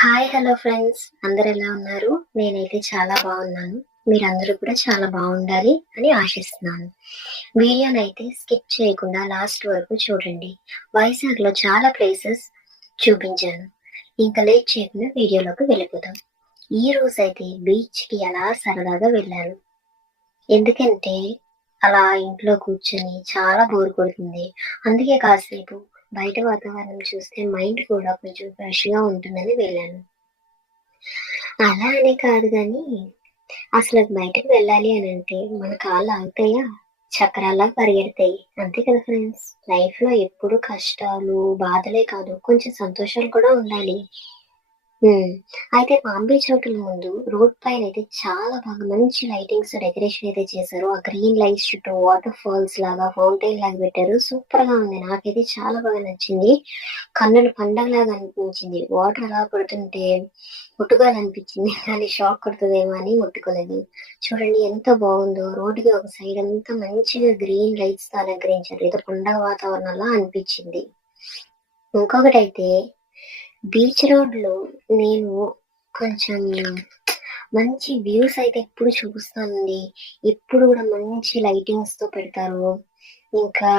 Hi! Hello friends. అందరూ ఎలా ఉన్నారు? నేనైతే చాలా బాగున్నాను. మీరందరూ కూడా చాలా బాగుండాలి అని ఆశిస్తున్నాను. వీడియోనైతే స్కిప్ చేయకుండా లాస్ట్ వరకు చూడండి. వైజాగ్‌లో చాలా ప్లేసెస్ చూపించాను. ఇంకా లేట్ చేయకుండా వీడియోలోకి వెళ్ళిపోదాం. ఈరోజైతే బీచ్‌కి అలా సరదాగా వెళ్ళాను. ఎందుకంటే అలా ఇంట్లో కూర్చొని చాలా బోర్ కొడుతుంది. అందుకే కాసేపు బయట వాతావరణం చూస్తే మైండ్ కూడా కొంచెం ఫ్రెష్‌గా ఉంటుందని వెళ్ళాను. అలా అని కాదు గానీ, అసలు బయటకి వెళ్ళాలి అనంటే మన కాళ్ళు ఆగుతాయా? చక్రాల్లా పరిగెడతాయి. అంతే కదా ఫ్రెండ్స్! లైఫ్‌లో ఎప్పుడు కష్టాలు, బాధలే కాదు కొంచెం సంతోషాలు కూడా ఉండాలి. హ్మ్. అయితే పామ్ బీచ్ హోటల్ ముందు రోడ్ పైనయితే చాలా బాగా మంచి లైటింగ్స్, డెకరేషన్ అయితే చేశారు. ఆ గ్రీన్ లైట్స్ చుట్టూ వాటర్ ఫాల్స్ లాగా, ఫౌంటైన్ లాగా పెట్టారు. సూపర్‌గా ఉంది. నాకైతే చాలా బాగా నచ్చింది. కన్నుల పండగలాగా అనిపించింది. వాటర్ అలా పడుతుంటే ముట్టుకోవాలనిపించింది. కానీ షాక్ కొడతదేమో అని ముట్టుకోలేదు. చూడండి ఎంత బాగుందో. రోడ్డుకి ఒక సైడ్ అంతా మంచిగా గ్రీన్ లైట్స్‌తో అలంకరించారు. ఏదో పండగ వాతావరణంలా అనిపించింది. ఇంకొకటైతే బీచ్ రోడ్‌లో నేను కొంచెం మంచి వ్యూస్ అయితే ఎప్పుడు చూపిస్తానండి. ఎప్పుడు గూడా మంచి లైటింగ్స్‌తో పెడతారు. ఇంకా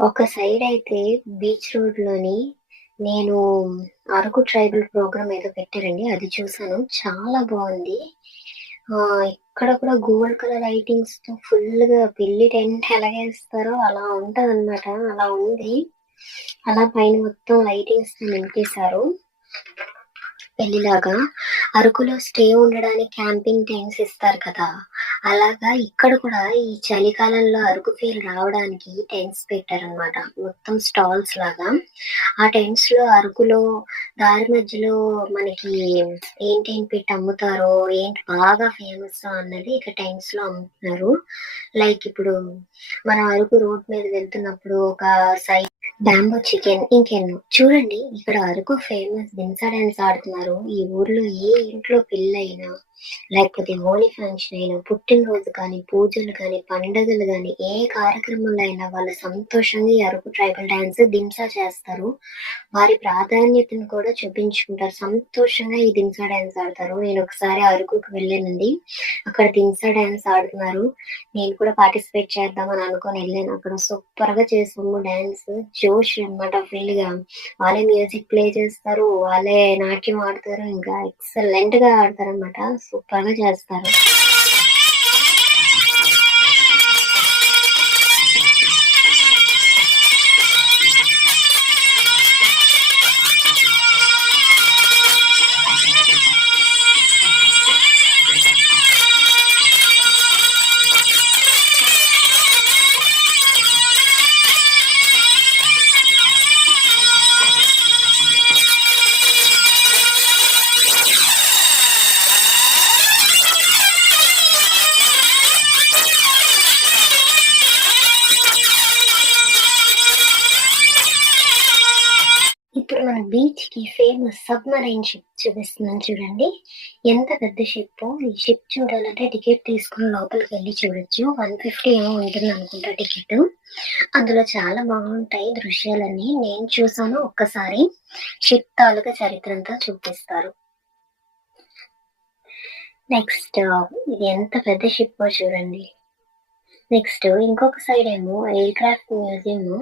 ఒక సైడ్ అయితే బీచ్ రోడ్‌లోని నేను అరకు ట్రైబల్ ప్రోగ్రామ్ ఏదో పెట్టారండి. అది చూసాను. చాలా బావుంది. ఇక్కడ కూడా గోల్డ్ కలర్ లైటింగ్స్‌తో ఫుల్‌గా పెళ్లి టెంట్ ఎలాగేస్తారో అలా ఉంటదనమాట. అలా ఉంది. అలా పైన మొత్తం లైటింగ్స్‌తో నింపేశారు. పెళ్లిలాగా. అరకులో స్టే ఉండడానికి క్యాంపింగ్ టెంట్స్ ఇస్తారు కదా! అలాగా ఇక్కడ కూడా ఈ చలికాలంలో అరకు ఫీల్ రావడానికి టెంట్స్ పెట్టారనమాట. మొత్తం స్టాల్స్ లాగా. ఆ టెంట్స్‌లో అరకులో దారి మధ్యలో మనకి ఏంటేం పెట్టి అమ్ముతారో, ఏంటి బాగా ఫేమస్ అన్నది ఇక టెంట్స్‌లో అమ్ముతున్నారు. లైక్ ఇప్పుడు మనం అరకు రోడ్ మీద వెళ్తున్నప్పుడు ఒక సైడ్ బ్యాంబో చికెన్ ఇంకెన్నో. చూడండి ఇక్కడ అరకు ఫేమస్ దింసా డాన్స్ ఆడుతున్నారు. ఈ ఊర్లో ఏ ఇంట్లో పెళ్ళైనా, లేకపోతే హోలీ ఫంక్షన్ అయినా, పుట్టినరోజు కానీ, పూజలు కానీ, పండగలు గానీ, ఏ కార్యక్రమంలో అయినా వాళ్ళు సంతోషంగా ఈ అరకు ట్రైబల్ డాన్స్ దింసా చేస్తారు. వారి ప్రాధాన్యతను కూడా చూపించుకుంటారు. సంతోషంగా ఈ దింసా డాన్స్ ఆడతారు. నేనొకసారి అరకుకి వెళ్ళానండి. అక్కడ దింసా డాన్స్ ఆడుతున్నారు. నేను కూడా పార్టిసిపేట్ చేద్దామని అనుకోని ఎళ్ళాను. అక్కడ సూపర్‌గా చేసాము డాన్స్. జోష్ అనమాట ఫుల్‌గా. వాళ్ళే మ్యూజిక్ ప్లే చేస్తారు. వాళ్ళే నాట్యం ఆడతారు. ఇంకా ఎక్సలెంట్‌గా ఆడతారనమాట. సూపర్‌గా చేస్తారు. ఇప్పుడు మన బీచ్‌కి ఫేమస్ సబ్‌మరైన్ షిప్ చూపిస్తున్నాను చూడండి. ఎంత పెద్ద షిప్పో. ఈ షిప్ చూడాలంటే టికెట్ తీసుకొని లోపలికెళ్ళి చూడొచ్చు. 150 ఏమో ఉంటుందనుకుంటా టికెటు. అందులో చాలా బాగుంటాయి దృశ్యాలన్నీ. నేను చూసాను ఒక్కసారి. షిప్ తాలూకా చరిత్రంతా చూపిస్తారు. నెక్స్ట్ ఇది ఎంత పెద్ద షిప్పో చూడండి. నెక్స్ట్ ఇంకొక సైడేమో ఎయిర్ క్రాఫ్ట్ మ్యూజియము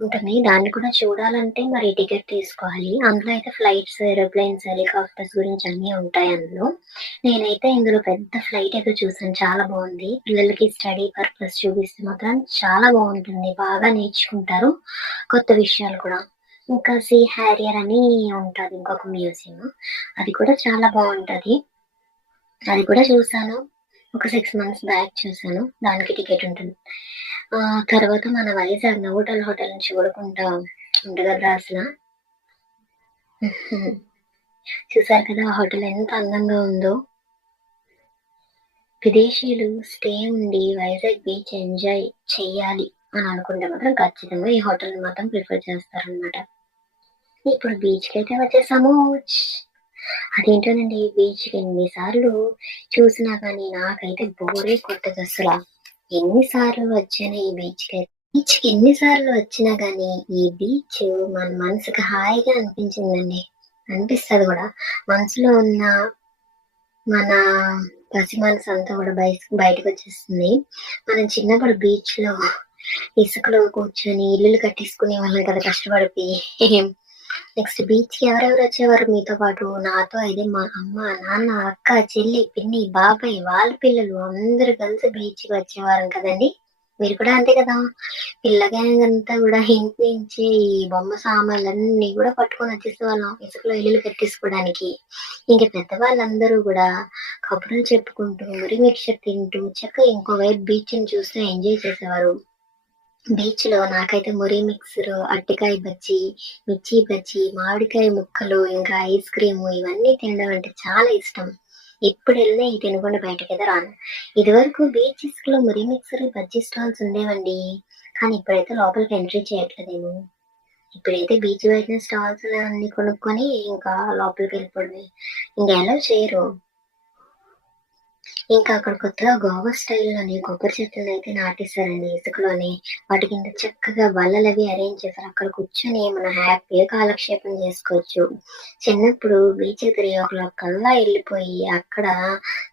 ఉంటుంది. దాన్ని కూడా చూడాలంటే మరి టికెట్ తీసుకోవాలి. అందులో అయితే ఫ్లైట్స్, ఏరోప్లేన్స్, హెలికాప్టర్స్ గురించి అన్నీ ఉంటాయి అందులో. నేనైతే ఇందులో పెద్ద ఫ్లైట్ ఏదో చూసాను. చాలా బావుంది. పిల్లలకి స్టడీ పర్పస్ చూపిస్తే మాత్రం చాలా బావుంటుంది. బాగా నేర్చుకుంటారు. కొత్త విషయాలు కూడా. ఇంకా సీ హారియర్ అని ఉంటది ఇంకొక మ్యూజియం. అది కూడా చాలా బావుంటది. అది కూడా చూసాను. ఒక 6 మంత్స్ బ్యాక్ చూసాను. దానికి టికెట్ ఉంటుంది. తర్వాత మన వైజాగ్ నోవోటల్ హోటల్‌ని చూడకుండా ఉండగలరా అసల? చూసారు కదా! ఆ హోటల్ ఎంత అందంగా ఉందో. విదేశీయులు స్టే ఉండి వైజాగ్ బీచ్ ఎంజాయ్ చెయ్యాలి అని అనుకుంటే మాత్రం ఖచ్చితంగా ఈ హోటల్‌ని మాత్రం ప్రిఫర్ చేస్తారనమాట. ఇప్పుడు బీచ్‌కైతే వచ్చేసాము. అదేంటోనండి బీచ్‌కి ఎన్ని సార్లు చూసినా కానీ నాకైతే బోరే కొట్టదసల. ఎన్ని సార్లు వచ్చానో ఈ బీచ్‌కైతే. బీచ్‌కి ఎన్ని సార్లు వచ్చినా గానీ, ఈ బీచ్ మన మనసుకి హాయిగా అనిపించిందండి. అనిపిస్తది కూడా. మనసులో ఉన్న మన పసి మనసంతా కూడా బయటకొచ్చేస్తుంది. మనం చిన్నప్పుడు బీచ్‌లో ఇసుకలో కూర్చొని ఇల్లులు కట్టేసుకునేవాళ్ళం కదా కష్టపడిపోయి. నెక్స్ట్ బీచ్‌కి ఎవరెవరొచ్చేవారు మీతో పాటు? నాతో అయితే మా అమ్మ, నాన్న, అక్క, చెల్లి, పిన్ని, బాబాయ్ వాళ్ళ పిల్లలు అందరూ కలిసి బీచ్‌కి వచ్చేవారం కదండీ! మీరు కూడా అంతే కదా! పిల్ల గ్యాంగ్ అంతా గూడా ఇంటి నుంచి ఈ బొమ్మ సామాన్లన్నీ గూడా పట్టుకొని వచ్చేసేవాళ్ళం ఇసుకలో ఇల్లులు కట్టేసుకోవడానికి. ఇంక పెద్దవాళ్ళందరూ గూడా కబుర్లు చెప్పుకుంటూ, మురి మిక్చర్ తింటూ చక్కగా ఇంకోవైపు బీచ్‌ని చూస్తూ ఎంజాయ్ చేసేవారు. బీచ్‌లో నాకైతే మురి మిక్చరు, అరటికాయ బజ్జీ, మిర్చి బజ్జీ, మామిడికాయ ముక్కలు, ఇంకా ఐస్ క్రీము ఇవన్నీ తినడం అంటే చాలా ఇష్టం. ఎప్పుడెళ్ళినా ఇయి తినకుండా బయటకైతే రాను. ఇదివరకు బీచెస్‌లో మురి మిక్చరు, బజ్జీ స్టాల్స్ ఉండేవండి. కానీ ఇప్పుడైతే లోపలికి ఎంట్రీ చేయట్లేదేమో. ఇప్పుడైతే బీచ్ బయటనే స్టాల్స్ అన్నీ కొనుక్కొని ఇంకా లోపలికెళ్ళిపోవడమే. ఇంక అలౌ చేయరు. ఇంకా అక్కడ కొత్తగా గోవా స్టైల్‌లోని కొబ్బరి చెట్లనైతే నాటేశారండి ఇసుకలోని. వాటి కింద చక్కగా బల్లలవి అరేంజ్ చేశారు. అక్కడ కూర్చొని మనం హ్యాపీగా కాలక్షేపం చేసుకోవచ్చు. చిన్నప్పుడు బీచ్‌కి 3:00 కల్లా ఎళ్ళిపోయి అక్కడ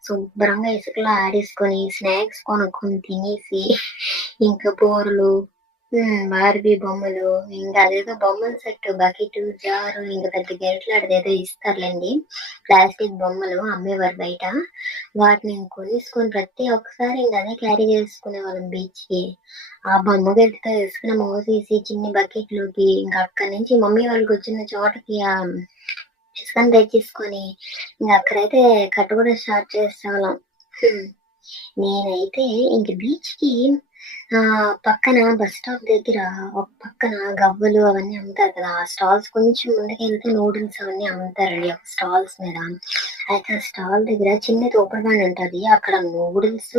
శుభ్రంగా ఇసుకలో ఆడేసుకొని, స్నాక్స్ కొనుక్కొని తినేసి, ఇంకా బోరలు బార్బీ బొమ్మలు, ఇంక అదేదో బొమ్మల సెట్టు బకెటు, జారు, ఇంక పెద్ద గెరిటలాడేదేదో ఇస్తారులెండి. ప్లాస్టిక్ బొమ్మలు అమ్మేవారు బయట. వాటిని కొనేసుకొని ప్రతి ఒక్కసారి ఇంక అదే క్యారీ చేసుకునేవాళ్ళం బీచ్‌కి. ఆ బొమ్మ గెరిటతో ఇసుకని మోసేసి చిన్ని బకెట్‌లోకి ఇంక అక్కడి నుంచి మమ్మీ వాళ్ళు కూర్చున్న చోటకి ఇసుకని తెచ్చేసుకొని ఇంక అక్కడైతే కట్టుకోవడం స్టార్ట్ చేసేవాళ్ళం. హ్మ్. నేనైతే ఇంక బీచ్‌కి పక్కన బస్ స్టాప్ దగ్గర ఒక పక్కన గవ్వలు అవన్నీ అమ్ముతారు కదా! ఆ స్టాల్స్ కొంచెం ముందుకెళ్తే నూడిల్స్ అవన్నీ అమ్ముతారండి ఒక స్టాల్స్ మీద. అయితే ఆ స్టాల్ దగ్గర చిన్న తోపుడు బండి ఉంటది. అక్కడ నూడిల్స్,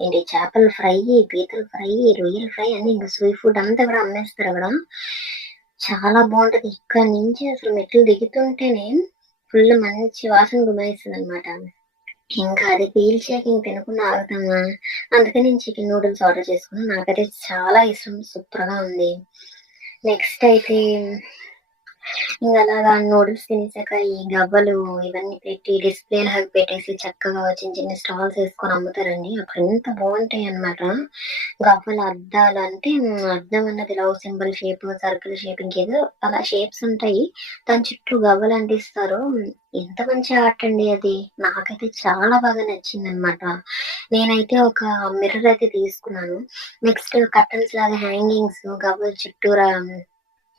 ఏంటి చేపల ఫ్రై, పీతల ఫ్రై, రొయ్యల ఫ్రై అన్నీ ఇంక సీ ఫుడ్ అంతా కూడా అమ్మేస్తారక్కడ. చాలా బావుంటది. ఇక్కడి నుంచి అసలు మెట్లు దిగుతుంటేనే ఫుల్ మంచి వాసన గుమాయిస్తదనమాట. ఇంకా అది పీల్చాక ఇంక తినకుండా ఆగుతామా? అందుకని నేను చికెన్ నూడిల్స్ ఆర్డర్ చేసుకున్నా. నాకైతే చాలా ఇష్టం. సూపర్‌గా ఉంది. నెక్స్ట్ అయితే ఇంక అలాగా నూడిల్స్ తినేసాక ఈ గవ్వలు ఇవన్నీ పెట్టి డిస్‌ప్లేలాగా పెట్టేసి చక్కగా చిన్న చిన్న స్టాల్స్ ఏసుకొని అమ్ముతారండి. అక్కడ ఎంత బావుంటాయన్నమాట. గవ్వల అద్దాలు అంటే అద్దం అన్నది love symbol shape, circle shape ఇంకేదో అలా షేప్స్ ఉంటాయి. దాని చుట్టూ గవ్వలు అంటిస్తారు. ఎంత మంచి ఆర్ట్ అండి అది. నాకైతే చాలా బాగా నచ్చిందనమాట. నేనైతే ఒక మిర్రర్ అయితే తీసుకున్నాను. నెక్స్ట్ కర్టన్స్ లాగా హ్యాంగింగ్స్ గవ్వల చుట్టూరా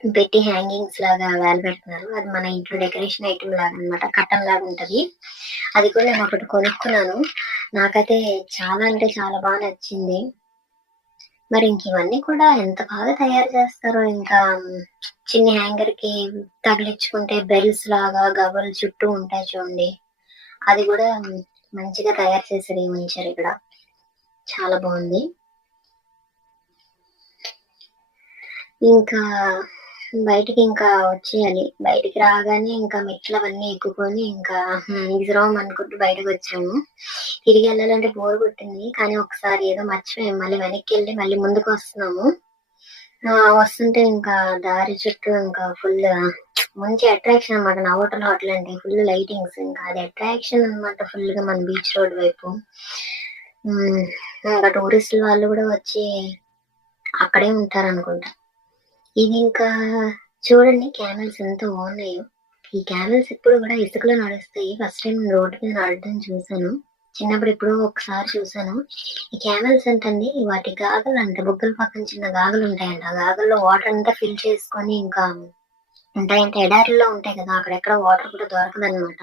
పెట్టి హ్యాంగింగ్స్ లాగా వేలాడబెడుతున్నారు. అది మన ఇంట్లో డెకరేషన్ ఐటెమ్ లాగా అనమాట. కర్టన్ లాగా ఉంటది. అది కూడా నేను ఒకటి కొనుక్కున్నాను. నాకైతే చాలా అంటే చాలా బాగా నచ్చింది. మరి ఇంక ఇవన్నీ కూడా ఎంత బాగా తయారు చేస్తారో ఇంకా చిన్ని హ్యాంగర్‌కి తగిలించుకుంటే బెల్స్ లాగా గవ్వలు చుట్టూ ఉంటాయి చూడండి. అది గూడా మంచిగా తయారు చేసి ఉంచారిక్కడ. చాలా బావుంది. ఇంకా బయటికింకా వచ్చేయాలి. బయటికి రాగానే ఇంకా మెట్లవన్నీ ఎక్కుకొని ఇంకా ఈజరాం అనుకుంటూ బయటకొచ్చాము. తిరిగెళ్ళాలంటే బోర్ కొట్టింది. కానీ ఒకసారి ఏదో మర్చిపోయాం. మళ్ళీ వెనక్కెళ్ళి మళ్ళీ ముందుకొస్తున్నాము. వస్తుంటే ఇంకా దారి చుట్టూ ఇంకా మంచి అట్రాక్షన్ అనమాట. నవోటల్ హోటల్ అంటే ఫుల్ లైటింగ్స్ ఇంకా అది అట్రాక్షన్ అనమాట ఫుల్‌గా మన బీచ్ రోడ్ వైపు. హ్మ్. ఇంకా టూరిస్టులు వాళ్ళు గూడా వచ్చి అక్కడే ఉంటారనుకుంటా. ఇది ఇంకా చూడండి క్యామెల్స్ ఎంత బాగున్నాయో. ఈ క్యామెల్స్ ఎప్పుడు కూడా ఇసుకలో నడుస్తాయి. ఫస్ట్ టైం రోడ్డు మీద నడవడం చూసాను. చిన్నప్పుడు ఎప్పుడో ఒకసారి చూసాను. ఈ క్యామెల్స్ ఏంటండి వాటి గాగలంట బుగ్గల పక్కన చిన్న గాగలు ఉంటాయంట. ఆ గాగల్లో వాటర్ అంతా ఫిల్ చేసుకొని ఇంకా ఉంటాయంట. ఎడారుల్లో ఉంటాయి కదా! అక్కడెక్కడ వాటర్ కూడా దొరకదనమాట.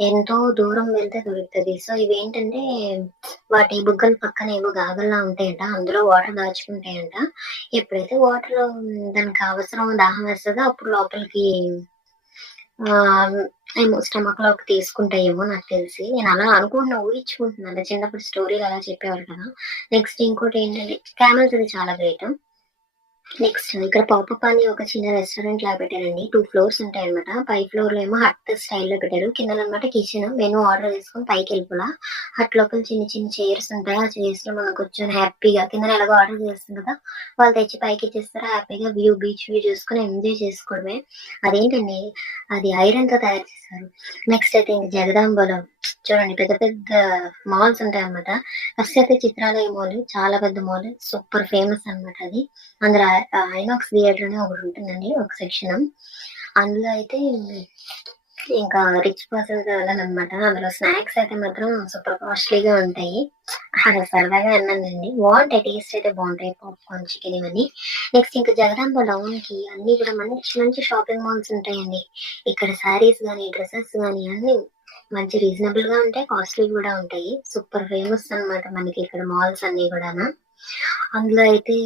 ఎంతో దూరం వెళ్తే దొరుకుతది. సో, ఇవేంటంటే వాటి బుగ్గల పక్కన ఏవో గాగల్లా ఉంటాయంట. అందులో వాటర్ దాచుకుంటాయంట. ఎప్పుడైతే వాటర్ దానికి అవసరం దాహం వేస్తదో అప్పుడు లోపలికి ఆహ్, ఏమో స్టమక్‌లోకి తీసుకుంటాయేమో నాకు తెలిసి. నేను అలా అనుకుంటున్నా, ఊహించుకుంటున్నాను. చిన్నప్పుడు స్టోరీలు అలా చెప్పేవారు కదా! నెక్స్ట్ ఇంకోటేంటంటే క్యామెల్స్ అది చాలా గ్రేట్. నెక్స్ట్ ఇక్కడ పాపప్ అని ఒక చిన్న రెస్టారెంట్ లాగా పెట్టారండి. 2 ఫ్లోర్స్ ఉంటాయన్నమాట. పై ఫ్లోర్‌లో ఏమో హట్ స్టైల్‌లో పెట్టారు. కిందననమాట కిచెన్. మెను ఆర్డర్ చేసుకొని పైకెళ్ళిపోలా. హట్ లోపల చిన్ని చిన్ని చైర్స్ ఉంటాయి. ఆ చైర్స్‌లో మనం కూర్చొని హ్యాపీగా కిందన ఎలాగో ఆర్డర్ చేస్తాం కదా! వాళ్ళు తెచ్చి పైకిచ్చేస్తారు. హ్యాపీగా బీచ్ వ్యూ చూసుకొని ఎంజాయ్ చేసుకోవడమే. అదేంటండి అది ఐరన్‌తో తయారు చేశారు. నెక్స్ట్ అయితే ఇంక జగదాంబలో చూడండి పెద్ద పెద్ద మాల్స్ ఉంటాయన్నమాట. ఫస్ట్ అయితే చిత్రాలయ మాల్ చాలా పెద్ద మాల్. సూపర్ ఫేమస్ అనమాట అది. అందులో ఐనాక్స్ థియేటర్ అని ఒకటుంటుందండి ఒక సెక్షన్. అందులో అయితే ఇంకా రిచ్ పర్సన్స్ వెళ్ళాలనమాట. అందులో స్నాక్స్ అయితే మాత్రం సూపర్ కాస్ట్‌లీగా ఉంటాయి. అలా సరదాగా అన్నానండి. బావుంటాయి. టేస్ట్ అయితే బావుంటాయి. పాప్‌కార్న్, చికెన్ ఇవన్నీ. నెక్స్ట్ ఇంకా జగదాంబ డౌన్‌కి అన్నీ కూడా మంచి మంచి షాపింగ్ మాల్స్ ఉంటాయండి. ఇక్కడ శారీస్ గాని, డ్రెసెస్ గాని అన్నీ మంచి రీజనబుల్‌గా ఉంటాయి. కాస్ట్‌లీ కూడా ఉంటాయి. సూపర్ ఫేమస్ అనమాట మనకి ఇక్కడ మాల్స్ అన్నీ కూడాను. అందులో అయితే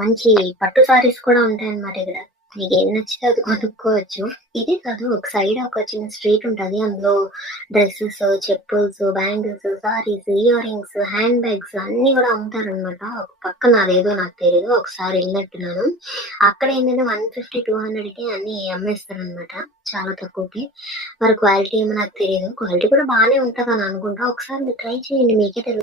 మంచి పట్టు సారీస్ కూడా ఉంటాయన్నమాట ఇక్కడ. మీకేది నచ్చితే అది కొనుక్కోవచ్చు. ఇదే కాదు ఒక సైడ్ ఒక చిన్న స్ట్రీట్ ఉంటది. అందులో డ్రెసెస్, చెప్పుల్స్, bangles, saris, earrings, handbags అన్నీ గూడా అమ్ముతారనమాట. ఒక పక్కన అదేదో నాకు తెలీదు. ఒకసారి ఎళ్ళినట్టున్నాను. అక్కడ ఏంటంటే 150, 200కి అన్నీ అమ్మేస్తారనమాట. చాలా తక్కువకి. మరి క్వాలిటీ ఏమో నాకు తెలీదు. క్వాలిటీ కూడా బానే ఉంటదని అనుకుంటా. ఒకసారి మీరు ట్రై చేయండి. మీకే తెలుస్తది.